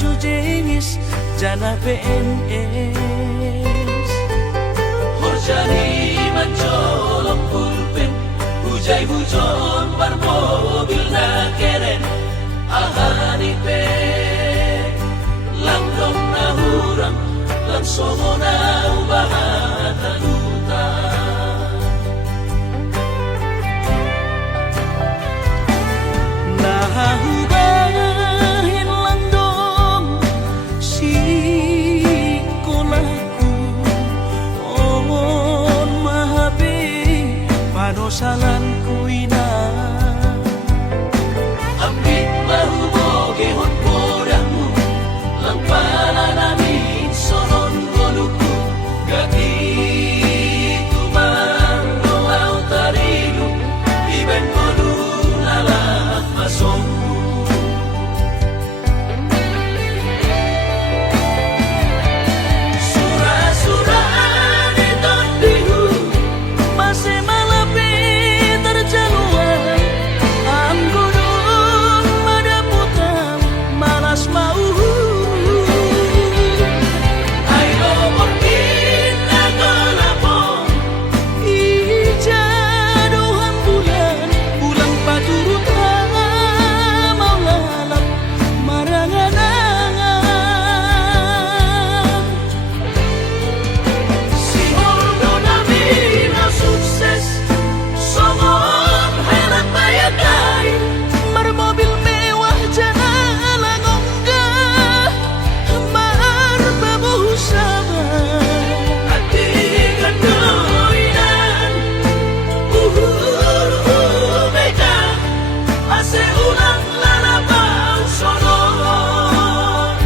maju jengis jana PNS. Horjani mancolok pulpen, hujai hujon bar mobil na keren. Ahani pe, langdong na hurang, langsongo na ubahatan duta. Nahubahin lang dong si kolaku omon mahabi panosalan ko ina Ambit mahumoge hon podamu, lang pala namin sonon goluku. Gati tumang doaw tarilu, iben golu nalat masongku. Surah-surah di tondihu, masih malapi terjaluan am gunung madaputang malas mau ayo mungkin nakalapong. ijaduhan bulan bulan paturut mau lalap marangan-angan Si Holdo namin na sukses, somong herat bayagay. marmobil mewah jalan onggah marbabuh sabar Hati kedoinan, beka, ase ulang lalabang sonon.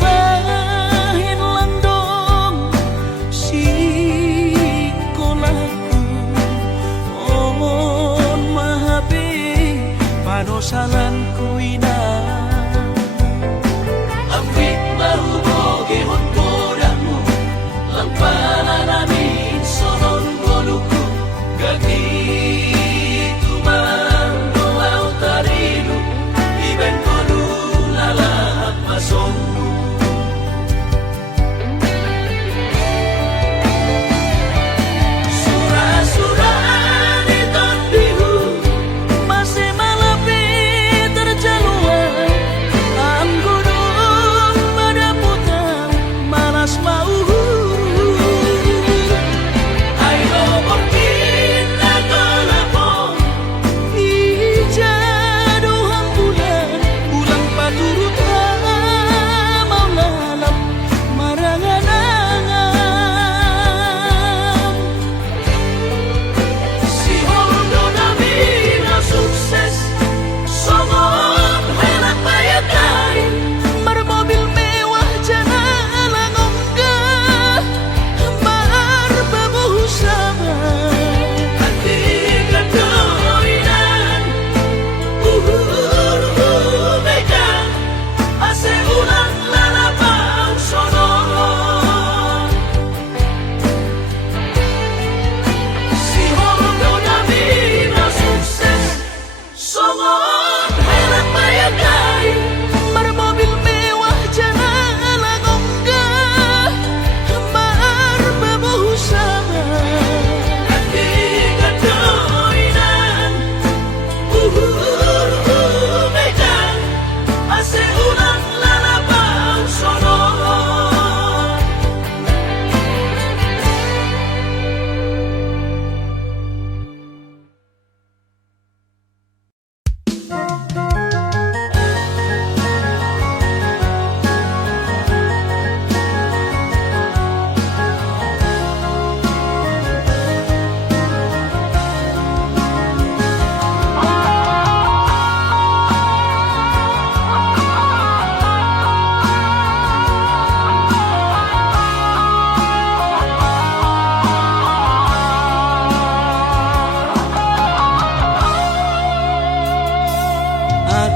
Nahubahin lang dong si kolaku omon mahabi panosalan ko ina Ambit mahumoge hon podamu, lang pala namin sonon goluku. Gati tumang doaw tarilu, iben golu nalat masongku. Surah-surah di tondihu, masih malapi terjaluan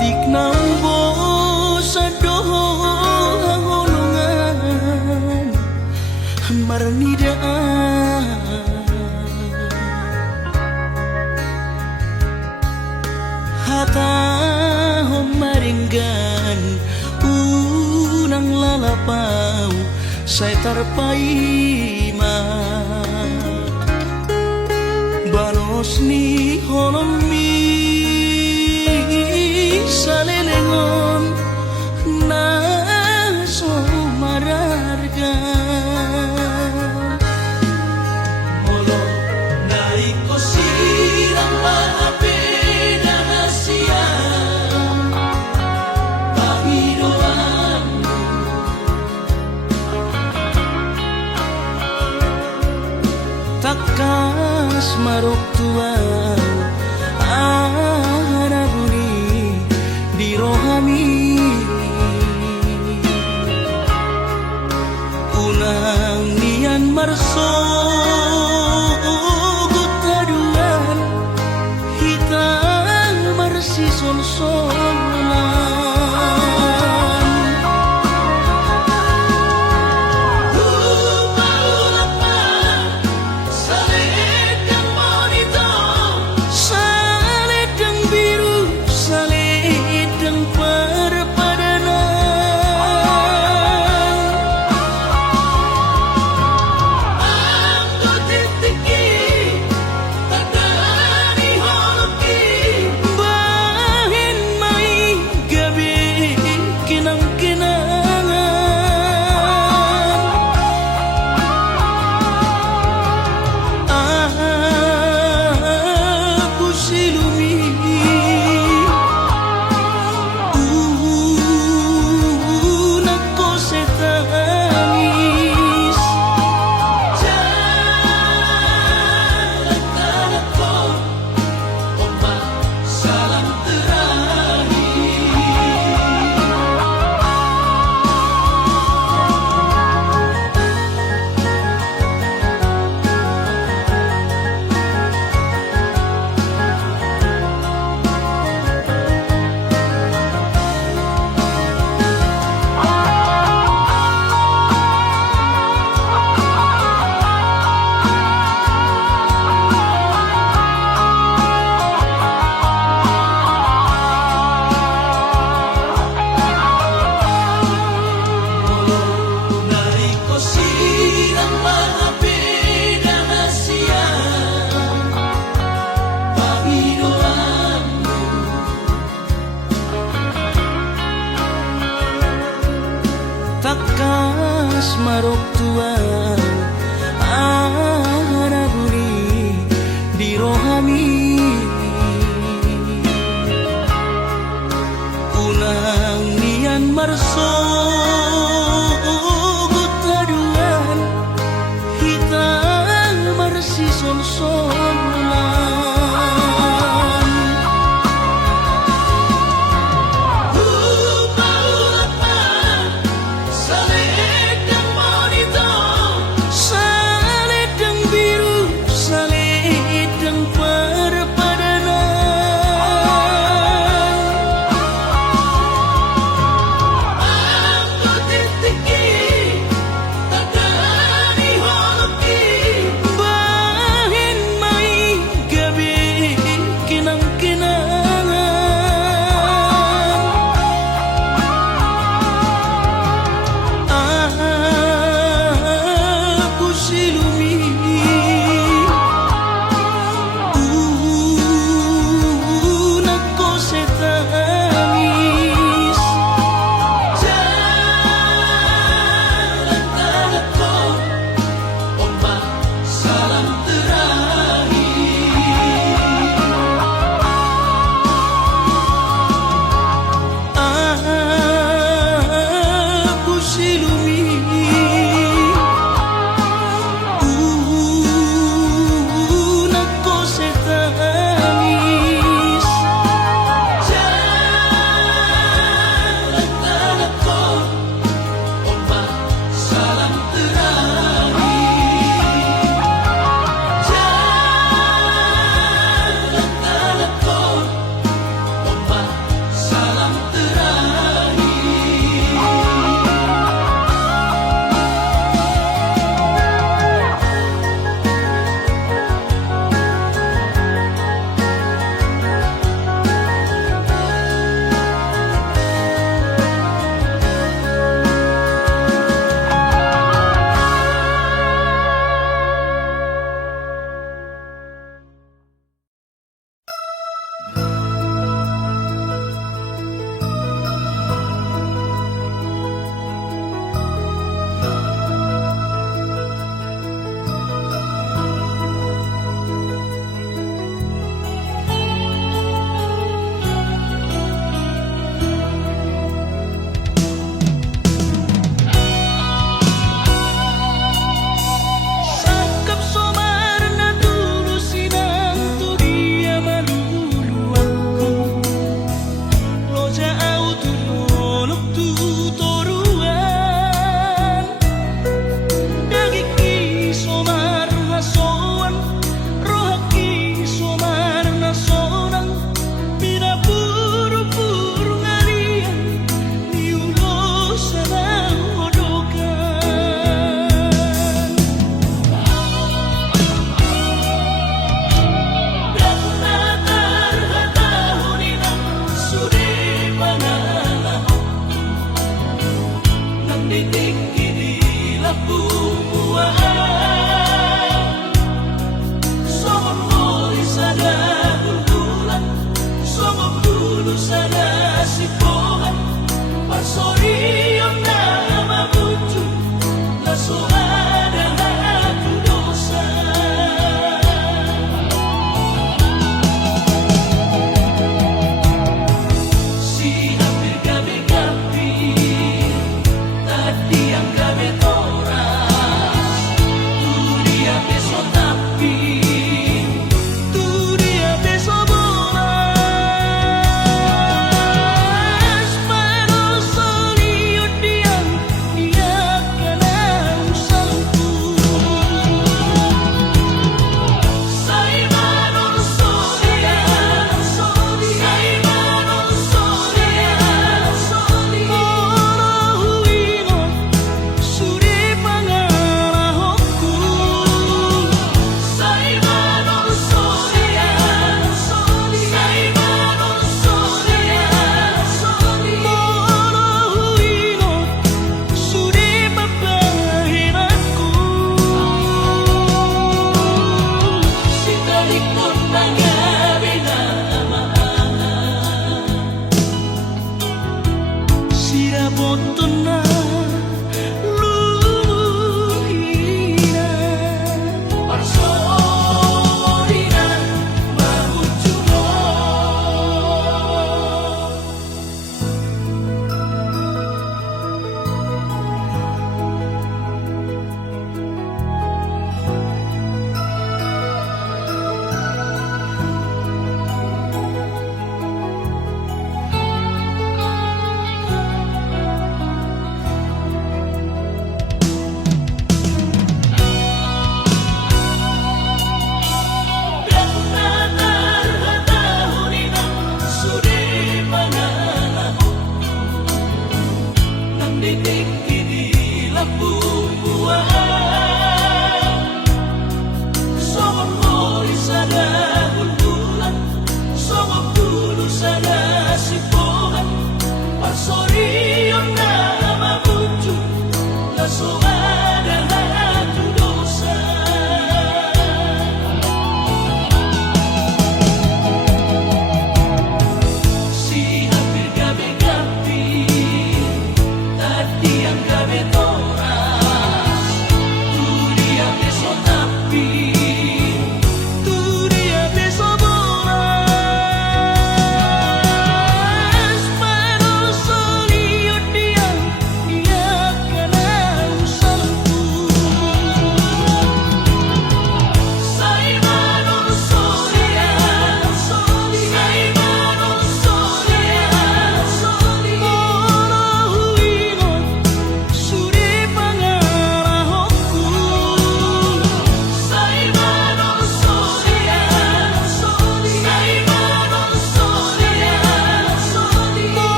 tiknang bosa doho hangolongan marnidaan hata homaringgan unang lalapau saya tarpaima banos ni holomi salelengon na somararga Molo nari ko sirang maapena na siya Panginoon takas marok tuan arabuni di rohani unang nian marso gutaduan hitam marsi sol-solan takas marok tuan arabuni di rohani unang nian marso gutaduan hitam marsi sol-solan Salid ng monito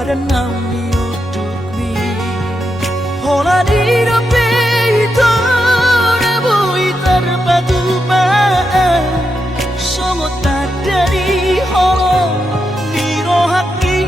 dan nami uduk mi hola di dope itu nabui terpatu maan somot tak dari holo di rohaki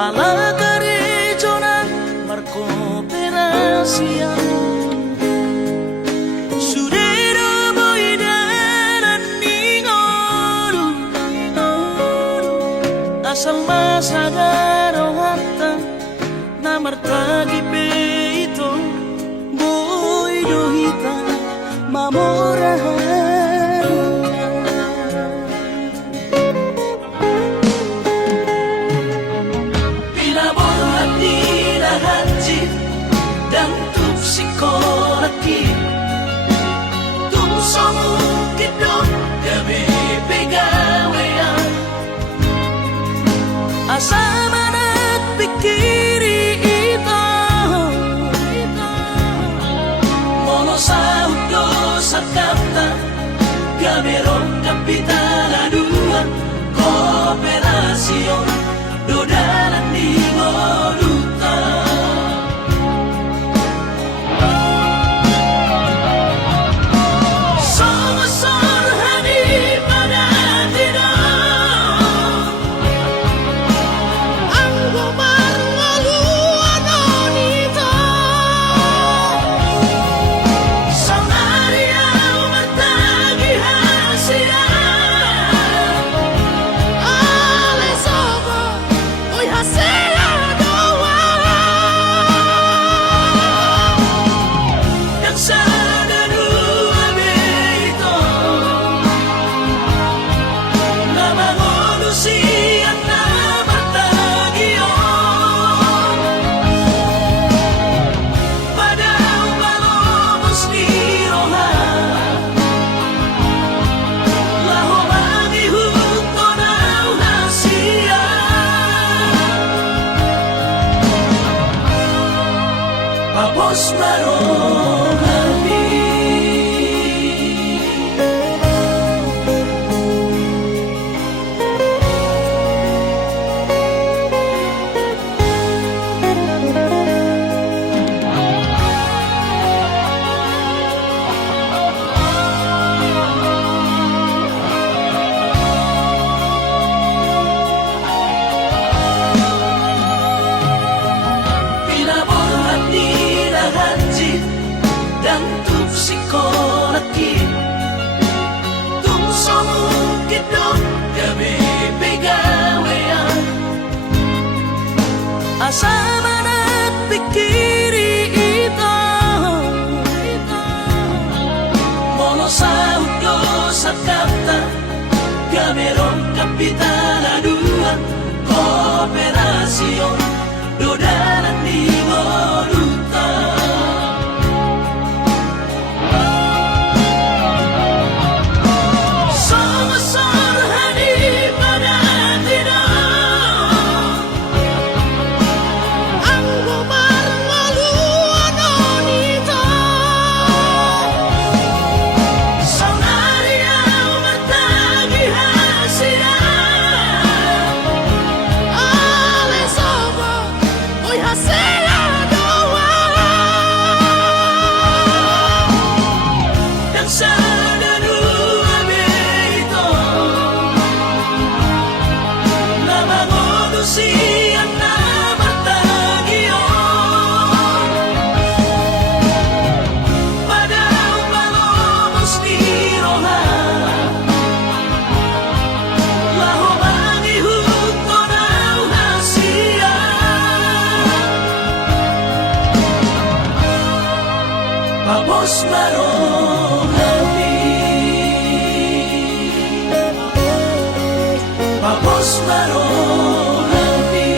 Ala garejona marcooperasia Sudero boidaran ningoru Asal masagaro hatta namartagi peito boidohita mamorahan asa manat pikiri ito Mono sa udo sa kapta Gamerong kapitaladuan Kooperasyon Dodalan di ngoluta Somasor hani pada tidak ang gumar ngaluan nito sang ariaw matagi hasia alay sobo oy hasia doa yang sana dua beito na mangolusian na matagion padang malomos ni roha laho mangihuto na hasia Papos marohani Pinaborhan ni lahanjit dan tupsikolaki Tumsong kidong gabi pegawean asa manat pikiri ito Mono sa udo sa kapta Gamerong kapitaladuan Kooperasyon Dodalan di ngoluta Somasor hani pada tidak ang gumar ngaluan nito sang ariaw matagi hasia alay sobo oy hasia doa yang sana dua beito na mangolusian na matagion padang malomos ni roha laho mangihuto na hasia Papos marohani Papos marohani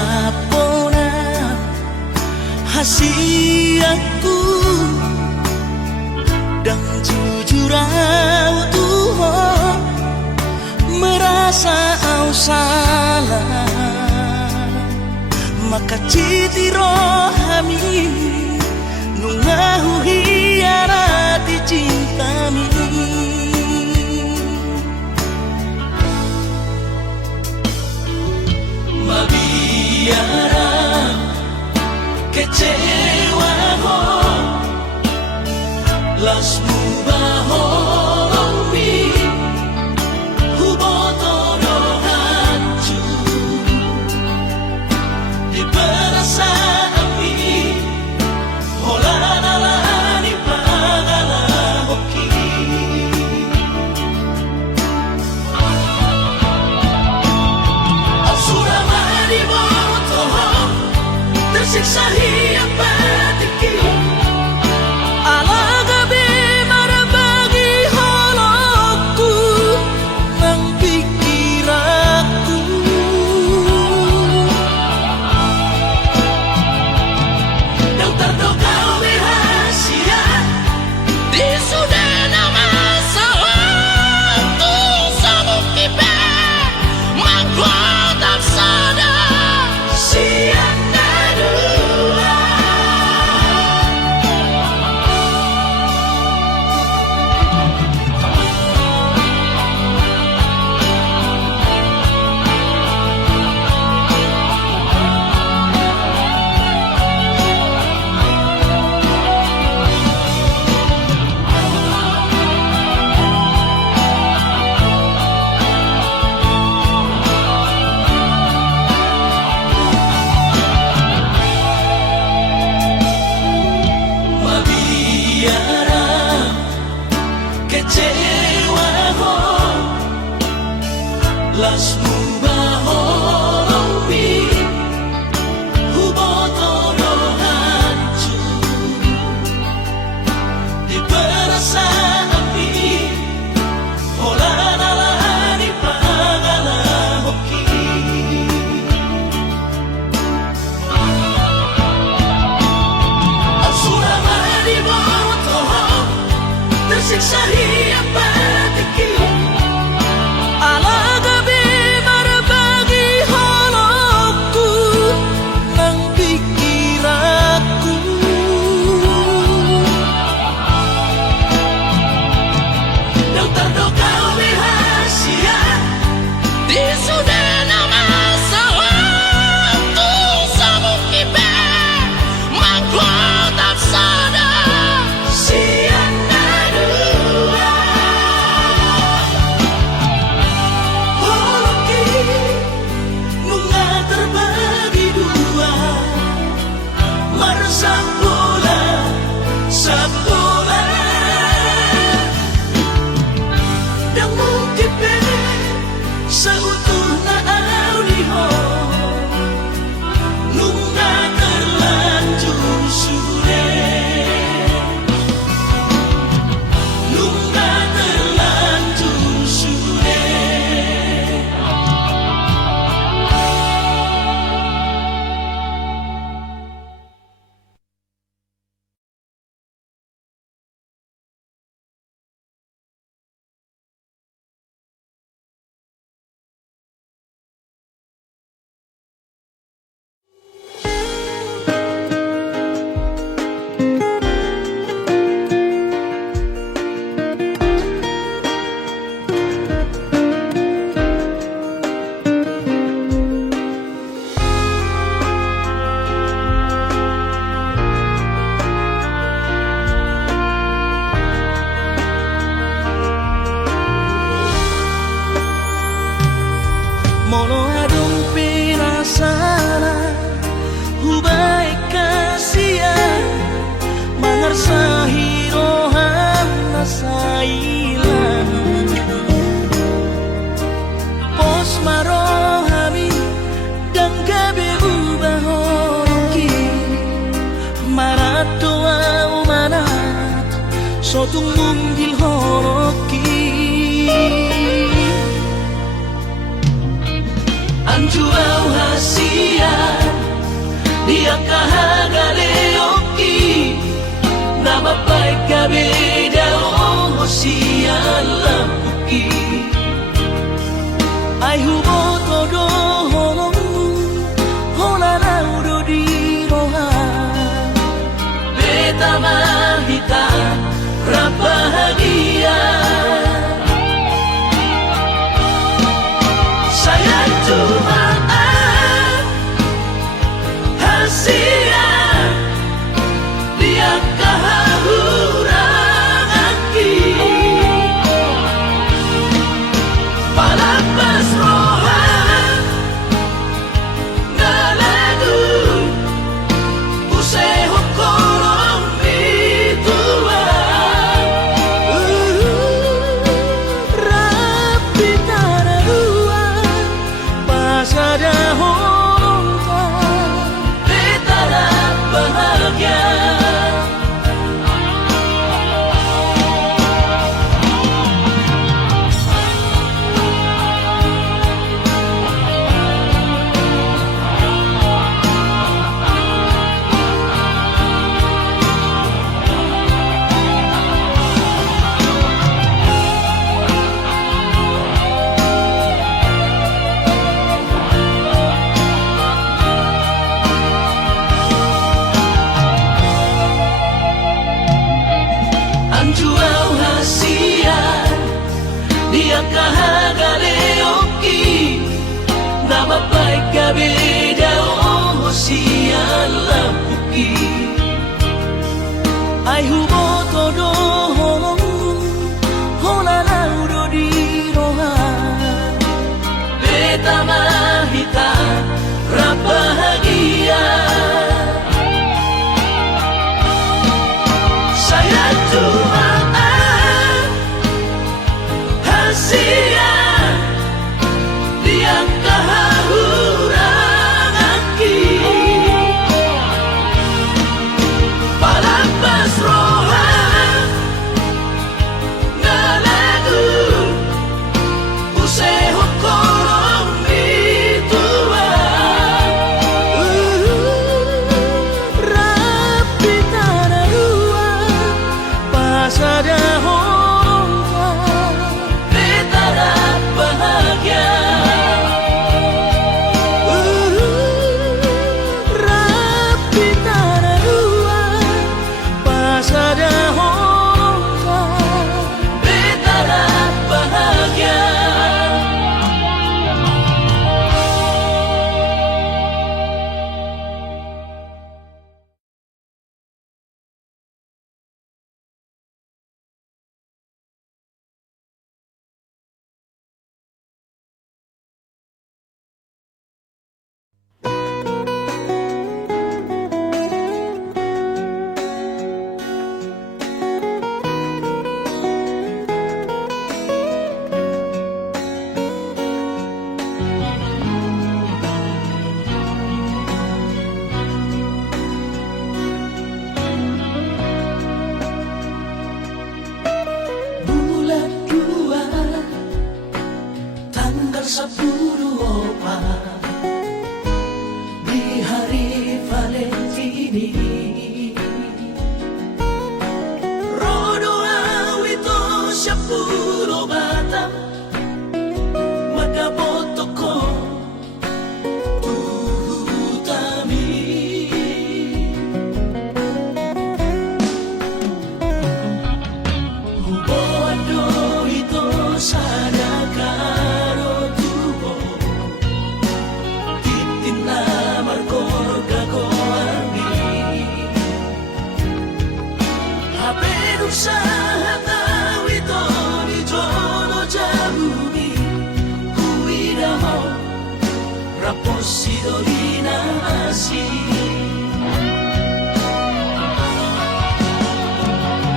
Maafkan hasiaku dan jujur Tuhan merasa au salah maka citi rohami nungahu hiarati cintami Mabiara kecewa ho Las mubahomi Huboto no hancur Di perasaan ini Sotung munggil horoki Anjuau hasia dia kahagaleoki nama baik kabeda hosia lampuki ai hubo todo holong hola laudo di roha beta mahita bahagia saya cuma hasia dia kahahurangaki palapas rohan ngalagu usai hokorong itu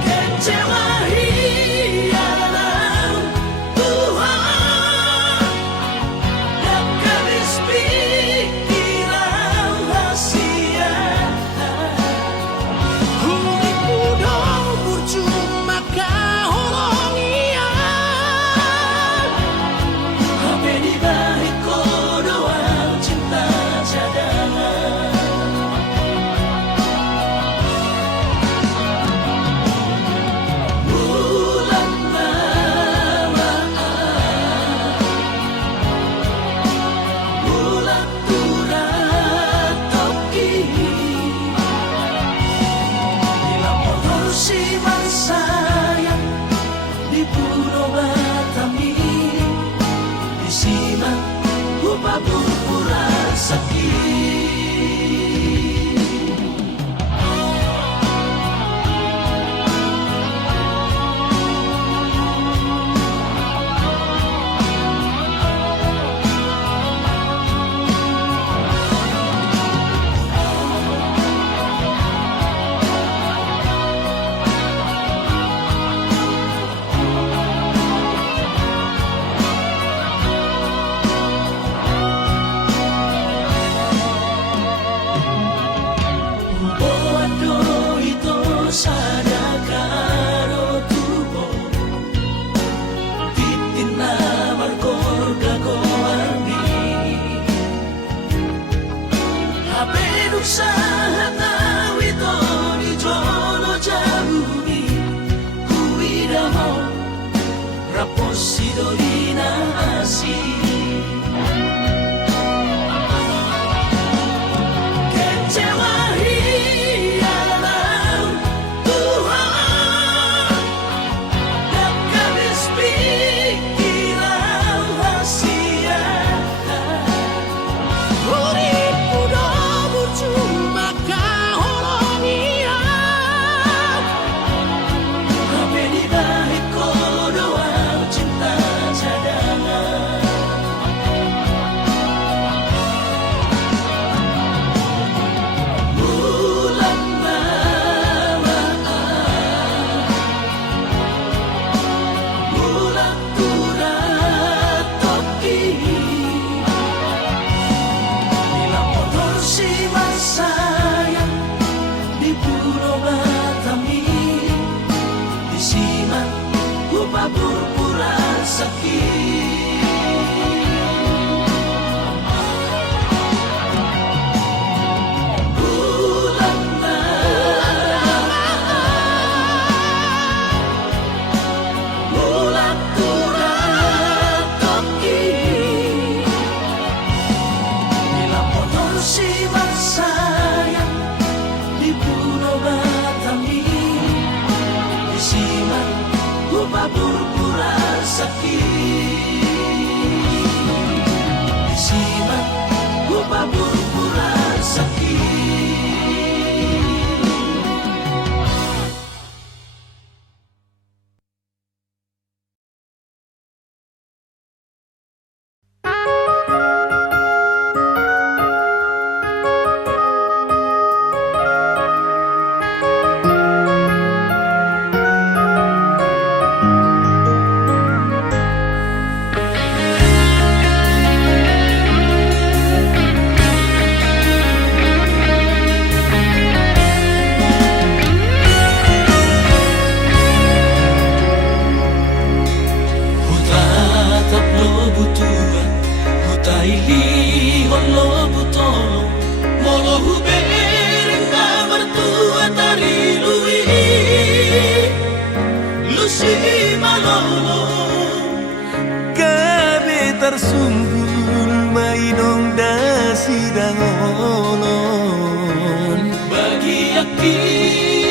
Kecewa hilang Tuhan, yang habis pikiran rahasia. Kulit muda percuma kau ia. Sampai di balik kodoan cinta cadangan. Bulan malam, bulan turat toki, bila motor si sayang di Pulau Batami, disimak upah pura sakit. Bodo itu sadakaro tubo titina markorga goarni habeduk sahana wito di jono jabuni kuidamo raposi dorina asi. Kecewa hilang Tuhan, yang habis pikiran rahasia. Kulit muda percuma kau ia. Sampai di balik kodoan cinta cadangan. Bulan malam, bulan turat toki, bila motor si sayang di Pulau Batami, disimak upah pura sakit. Bulan malam, bulan turat toki, bila motor si sayang di Pulau Batami, disimak upah pura sakit. Disimak upah pura sakit. Tersumpul mainong dasi dangolon Bagi yakin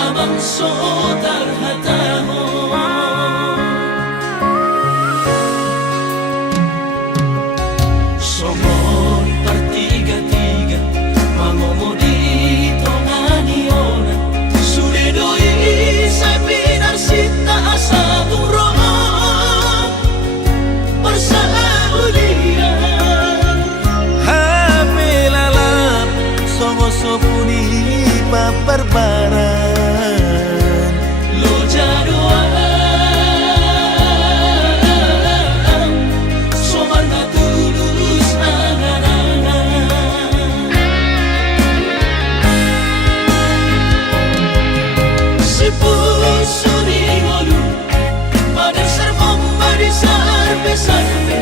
abang sodar hatahon somon partiga-tiga mangomodi tongani-ona suledoi sai pinar sita asa turun bersaulia sopuni paperbaran lo jadoan somarna tulus angan-angan si puso ni ngolu pada sermom pada sarbe-sarbe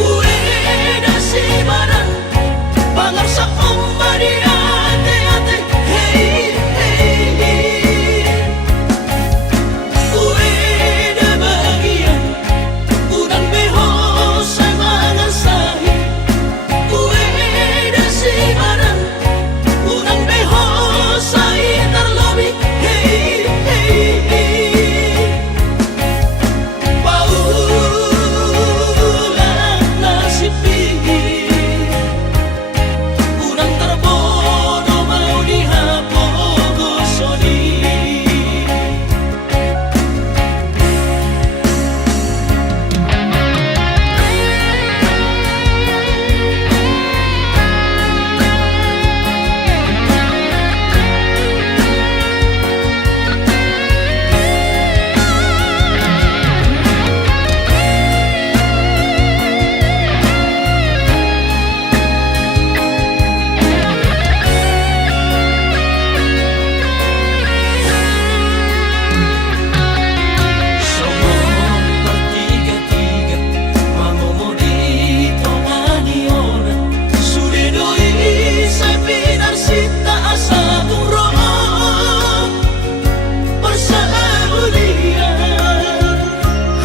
ueda si barang pangarsa omba di ate-ate hey hey ueda bagian unang behos ay mga sahi ueda si barang unang behos ay tarlobi hey hey paulang na si Piggy unang tarbono mau dihapogo soni somon bertiga-tiga mangomodi tonganiona suridoi say pinarsita asa roh persaulian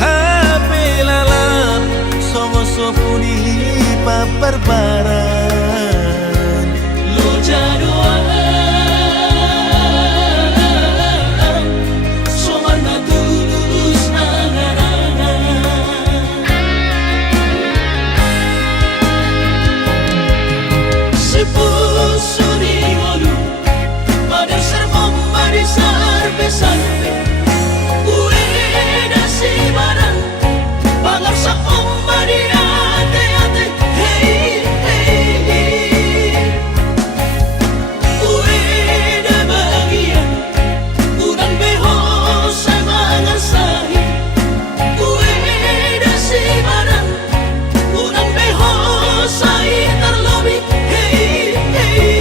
hape lalap songo sopuni paperbaran lo jadoan somarna tulus angan-angan si puso ni ngolu pada sermom pada sarbe-sarbe ueda si barang pangarsa omba di ate-ate hey hey ueda bagian unang behos ay mga sahi ueda si barang unang behos ay tarlobi hey hey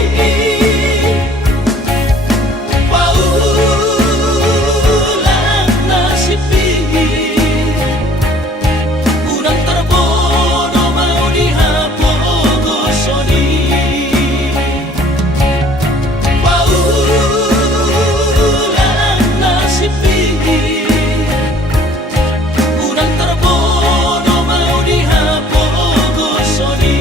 paulang na si Piggy unang tarbono mau dihapogo soni paulang na si Piggy unang tarbono mau dihapogo soni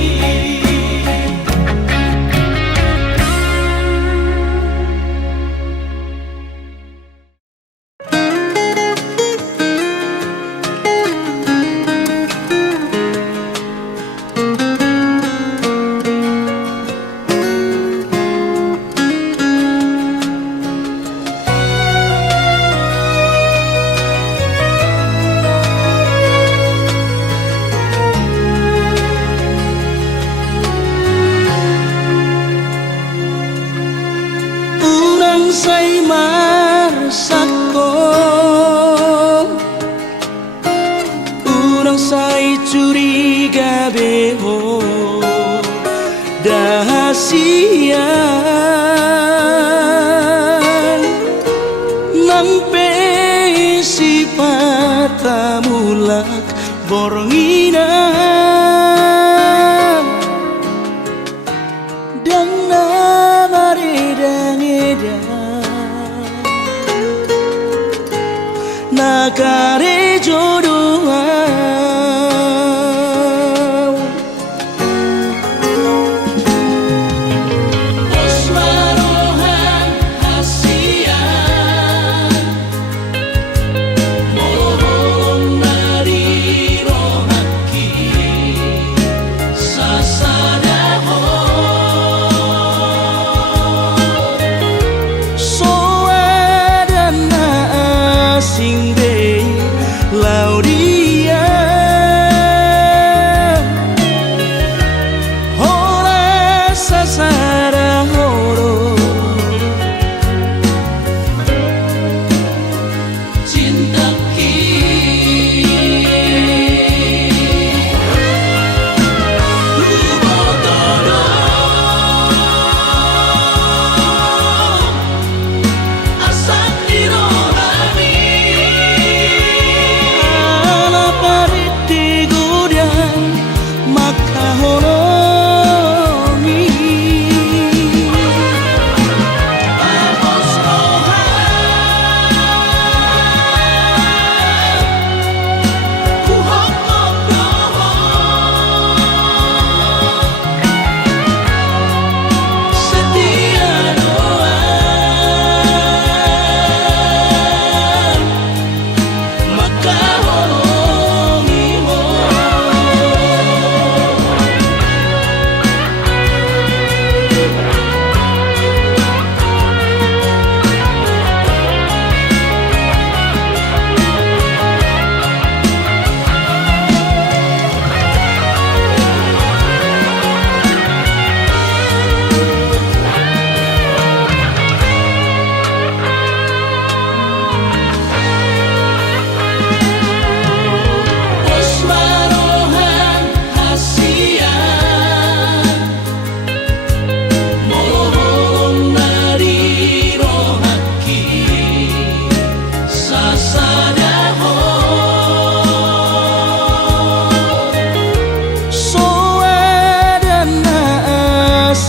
unang say marsako unang say curiga beho dahasian nang pesi patamulak boronginan dan nabaredang-edang nakare jodohan osmarohan hasian mohon dari rohaki sasadahon soadana asing de laudia hola sasara ho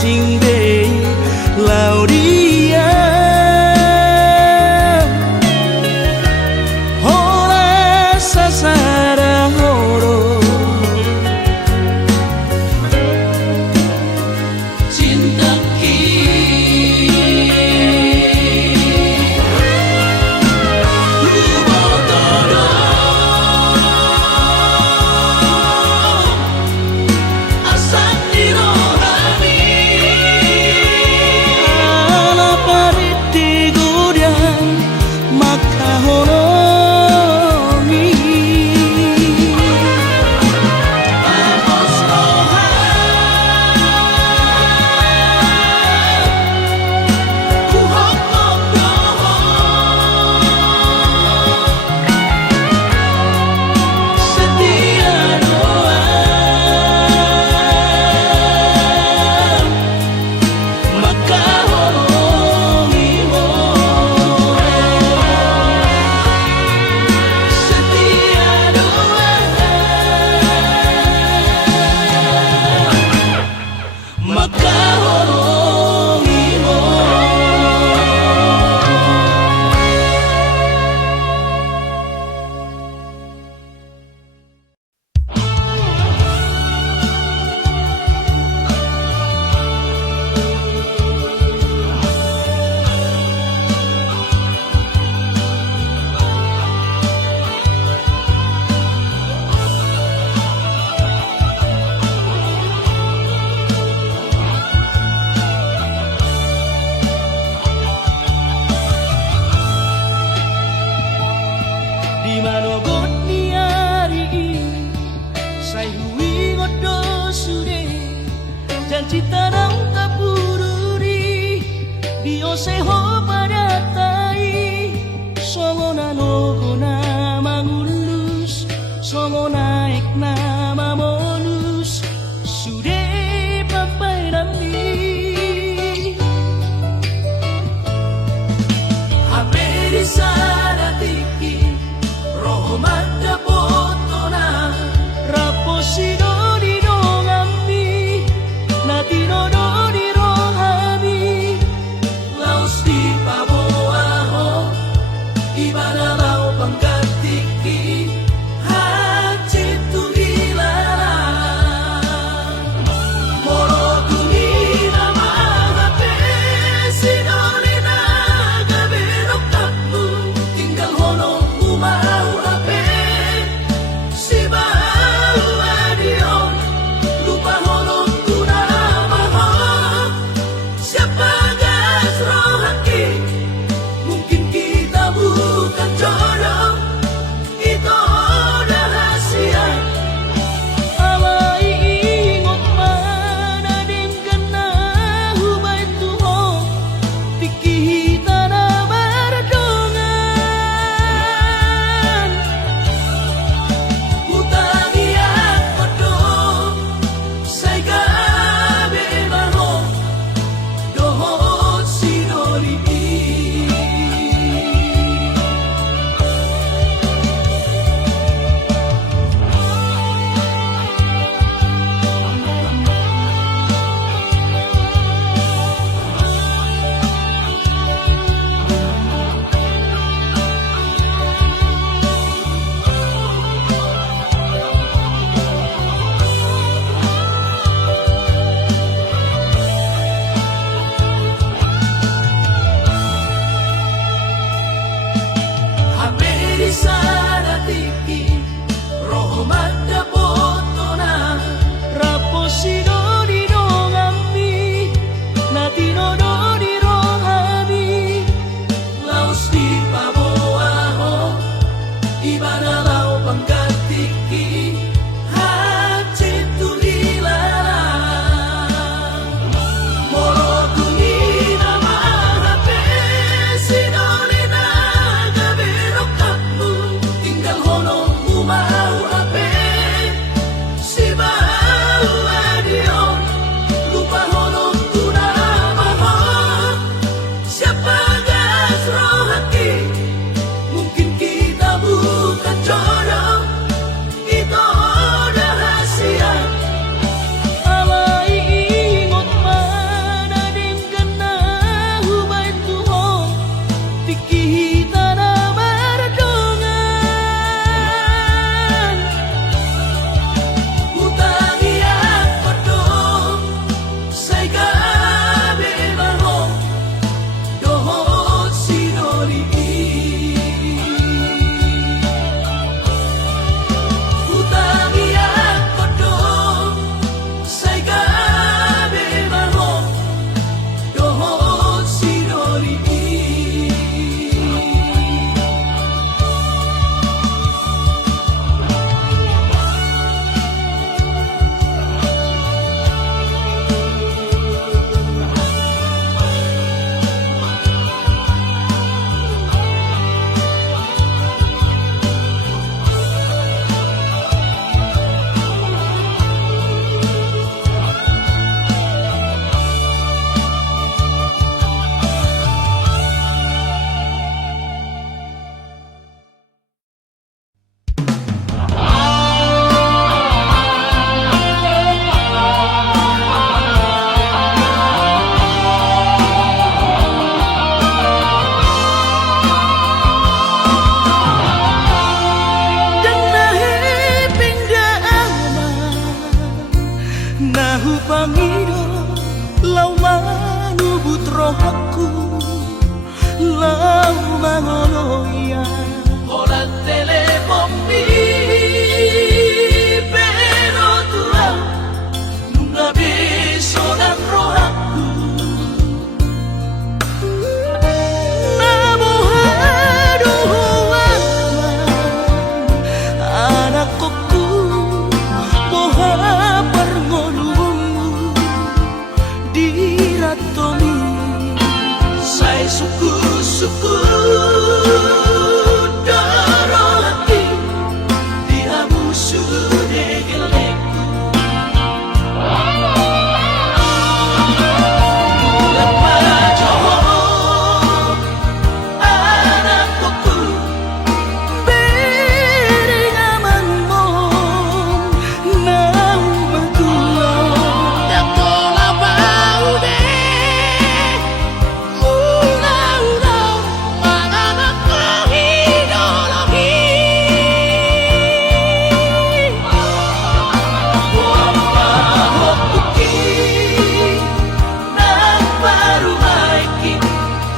asing deh Laudia Ora sasara horo cinta diratomi Sai suku-suku darati dihabusu degeleku Lepa joho anakku beringaman mong nau magulaw Dakola bau de Ulaw-ulaw mga nakahidologi Wapahok tuki ng parumaiki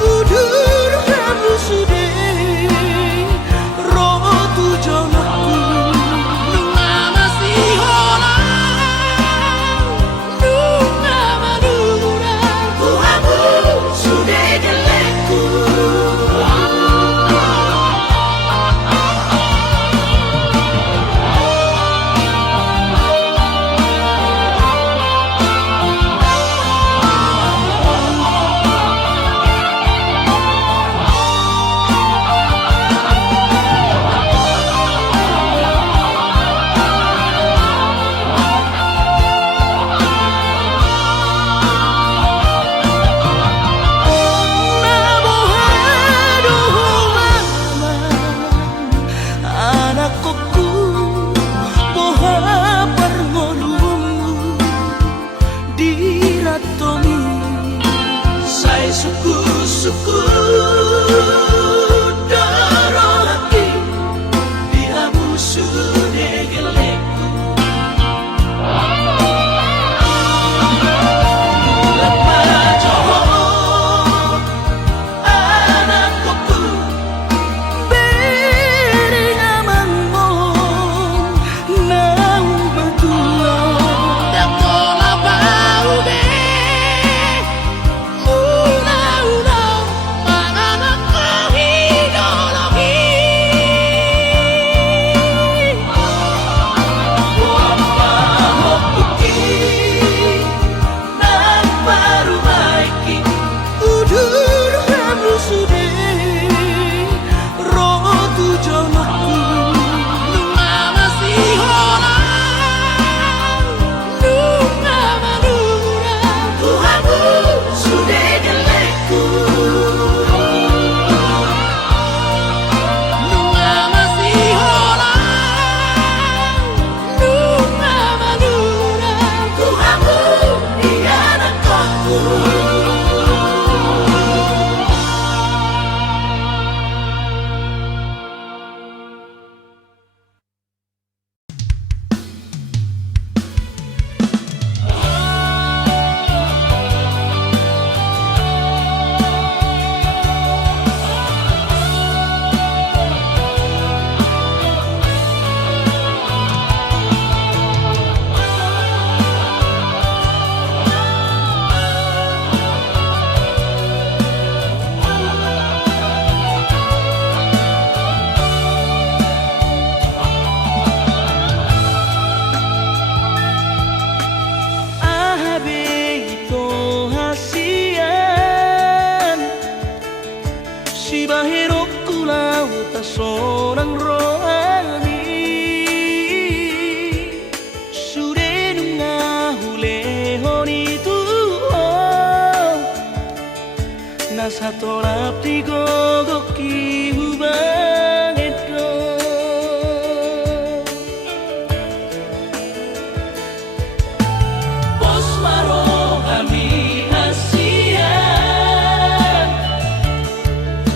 udur kamu sudah rotu jonokku Nunga masiholang Nunga madura Tuhamu sudah deleku Sai suku-suku darati dihabusu degeleku Lepa joho anakku beringaman mong nau magulaw Dakola bau de Ulaw-ulaw mga nakahidologi Wapahok tuki ng parumaiki udur kamu sudah rotu jonokku Nunga masiholang Nunga madura Tuhamu sudah deleku Nunga masiholang Nunga madura Tuhamu dianakku Seorang rohani sudah ngahulehoni Tuhan nasa tolap digogoki hubang itu Bos marohani asian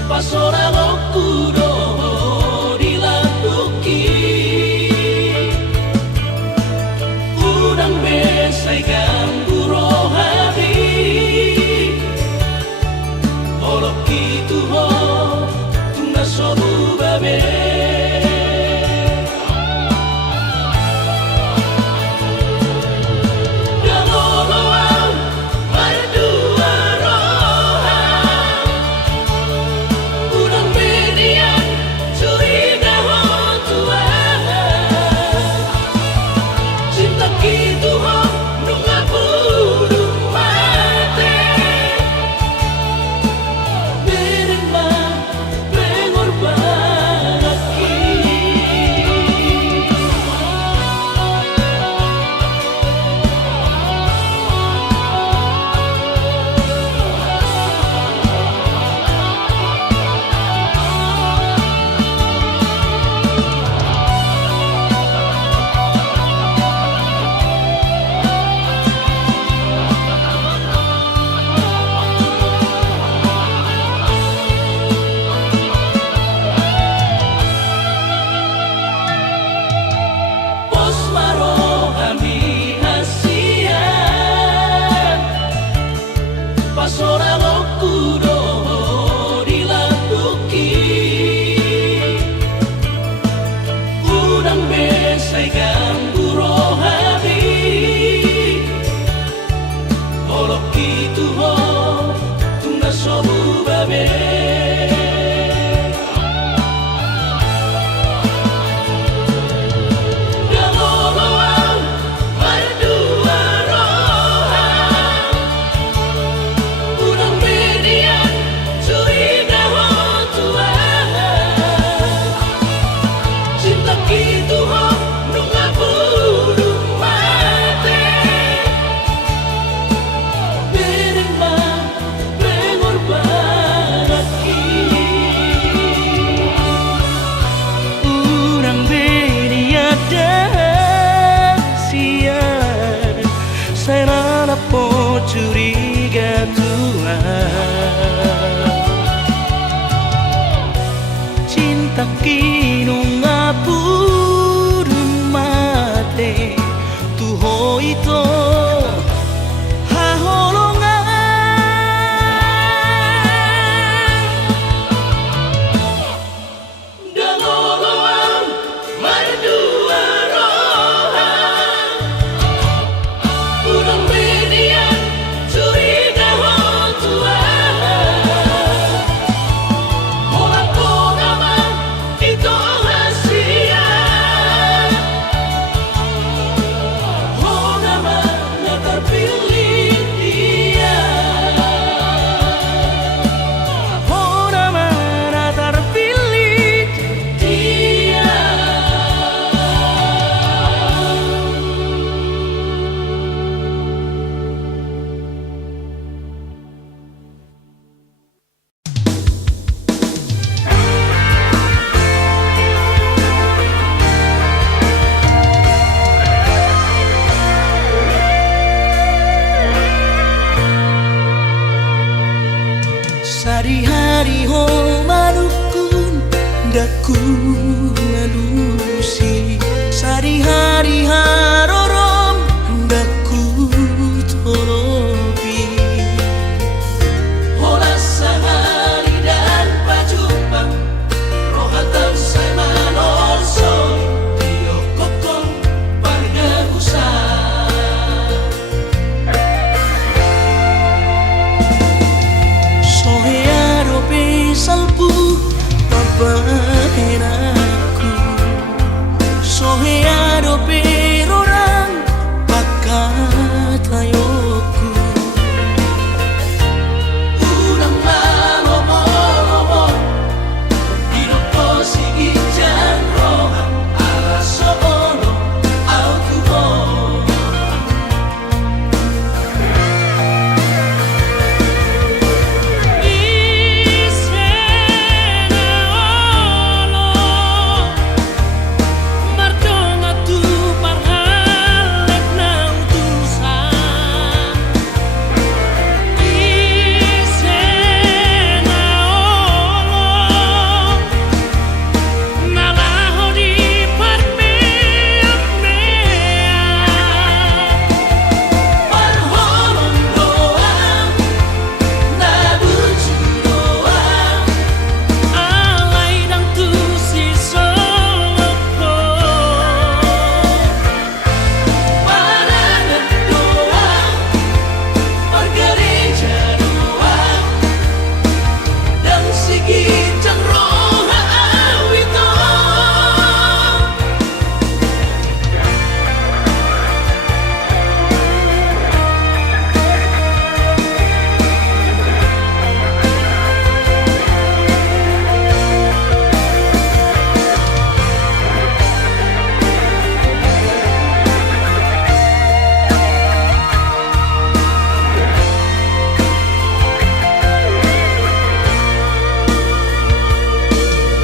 Pasora okudo Udang besai ganggu rohani Olok itu ho Tungga sobu puro dilapuki urang besai ganggu rohani olok itu ho tungga sobu babe po curiga Tuhan cinta kinu ngapurun mate tuho ito haholongan dangoloang mardua rohan urang median curiga ho Tuhan mola nama itu hasia ho nama na terpilih dia ho nama na terpilih dia Sari-hari ho manukun daku manusi Sari-hari harorom daku tolopi Hola sehari dan pacupang rohatan saya manonso Dio kokong parga usah Sohearo pesalpu papahenaku Sohearo perorang pakatayoku urang malomo-lomo Dino posi ijan rohan ala sono au tuho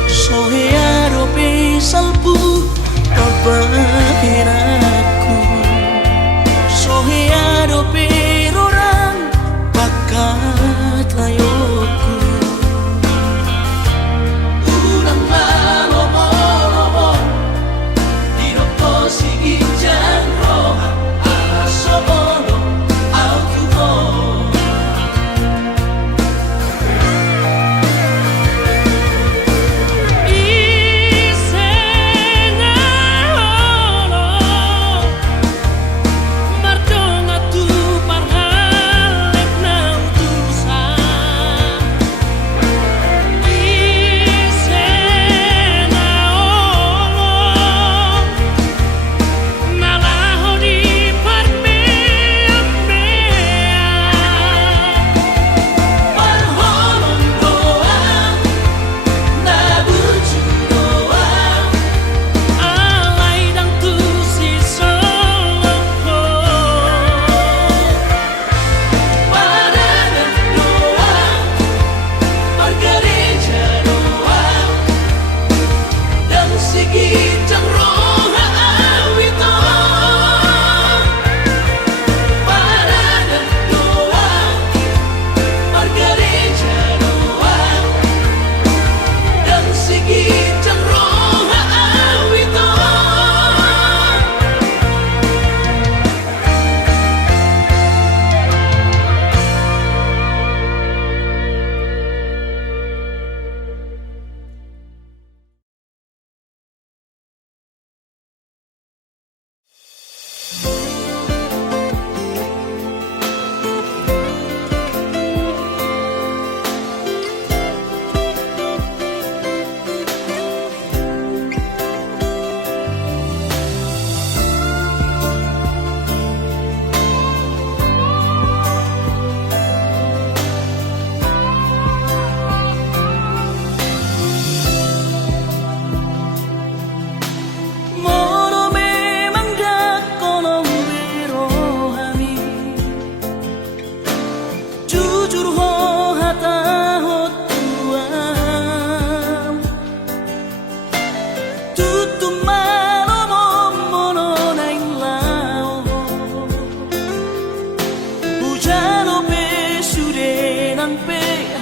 Sohearo pesalpu papahenaku Sohearo perorang pakatayoku urang malomo-lomo Dino posi ijan rohan ala sono au tuho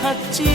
hati